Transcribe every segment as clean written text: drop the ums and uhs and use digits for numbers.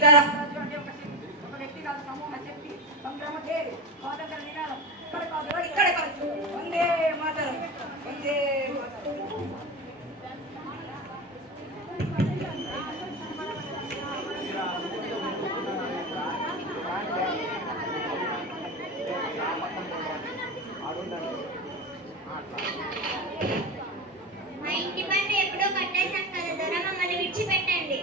ఇంకా ఒక వ్యక్తి కాదు, సమూహ శక్తి, సంగ్రామ ధ్యేయం, స్వాతంత్ర నినాదం ఇక్కడ కాదు, ఇక్కడ కాదు. వందే మాతరం, వందే మాతరం.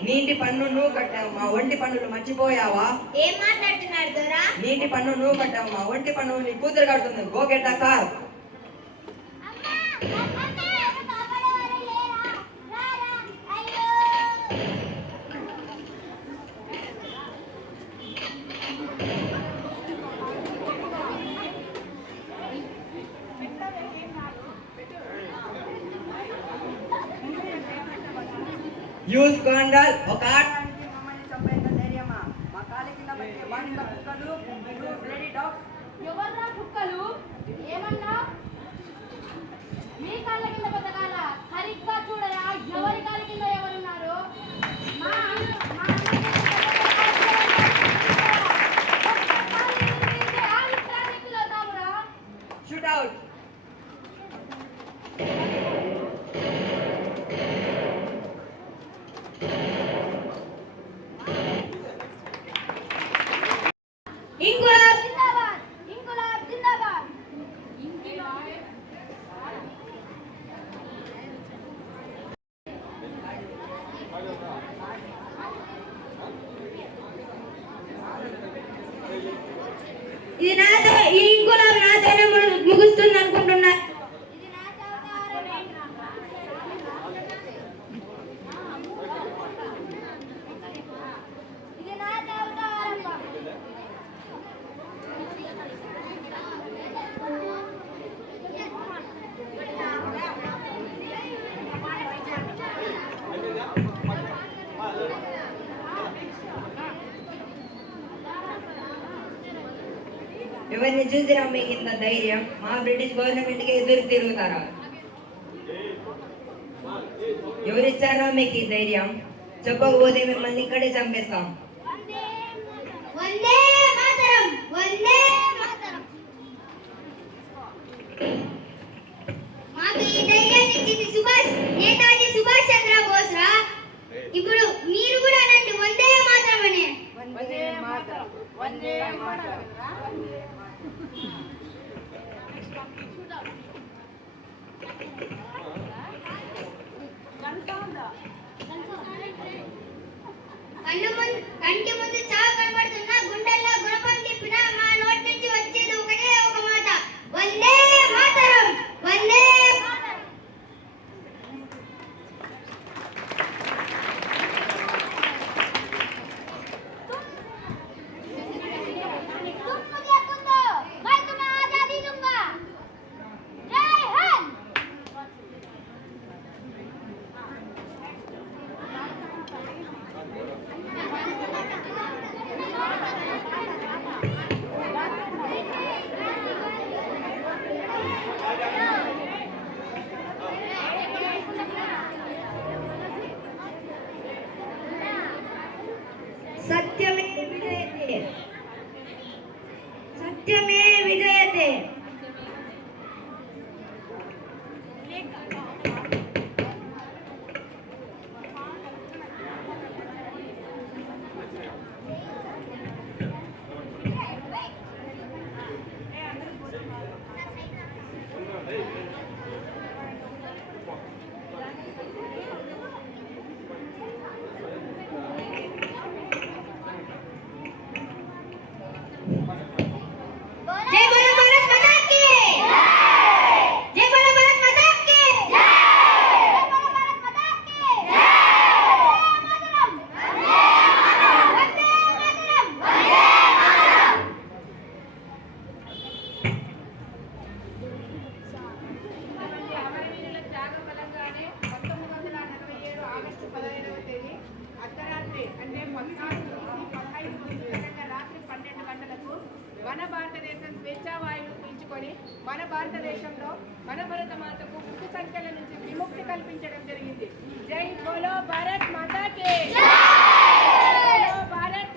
నీటి పన్ను నువ్వు కట్టావు, మా ఒంటి పన్నులు మర్చిపోయావా? ఏం మాట్లాడుతున్నాడు దొరా? నీటి పన్ను నువ్వు కట్టావు, మా ఒంటి పన్ను నీ కూతురు కడుతుంది. Go get the car. Use కాండల్ ఒక మమ్మల్ని చంపేంత ధైర్యమా? మా కాలి కింద పెట్టే బానిస కుక్కలు, మీరు బ్లడీ డాగ్స్. ఎవర్రా కుక్కలు? ఏమన్నా మీ కాళ్ళ కింద బతకాల? సరిగ్గా చూడరా, ఎవరి కాళ్ళ కింద ఎవరున్నారు? మా షూట్ అవుట్. ఇంకులాబ్ జిందాబాద్, ఇంకులాబ్ జిందాబాద్. ఇది నాతో, ఈ ఇంకులాబ్ నాతోనే ముగుస్తుంది అనుకుంటున్నా. ఇది నా చౌకారమే. ఇది నా చౌకారమ్మ. ఎవరిని చూసినా మీకు ఇంత ధైర్యం? మా బ్రిటిష్ గవర్నమెంట్ కి ఎదురు తిరుగుతారా? ఎవరిచ్చారా మీకు ఈ ధైర్యం? చెప్పకపోతే మిమ్మల్ని ఇక్కడే చంపేస్తాం. వందే మాతరం, వందే మాతరం. మాకు ఈ ధైర్యాన్ని ఇచ్చింది సుభాష్, నేతాజీ సుభాష్ చంద్ర బోస్ రా. ఇప్పుడు మీరు కూడా అనండి వందే మాతరం అనే. వందే మాతరం, వందే మాతరం. కంటి ముందు చావు కనబడుతున్నా, గుండెల్లో గుణపం తిప్పిన మా నోటి నుంచి వచ్చేది ఒకటే ఒక మాట, వందే మాతరం, వందే మాతరం. సత్యమే విజయతే, సత్యమే విజయతే. మన భారతదేశం స్వేచ్ఛావాయువు పీల్చుకొని మన భారతదేశంలో మన భరత మాతకు ఉక్కు సంఖ్యల నుంచి విముక్తి కల్పించడం జరిగింది. జై బోలో భారత్ మాతా కే, భారత్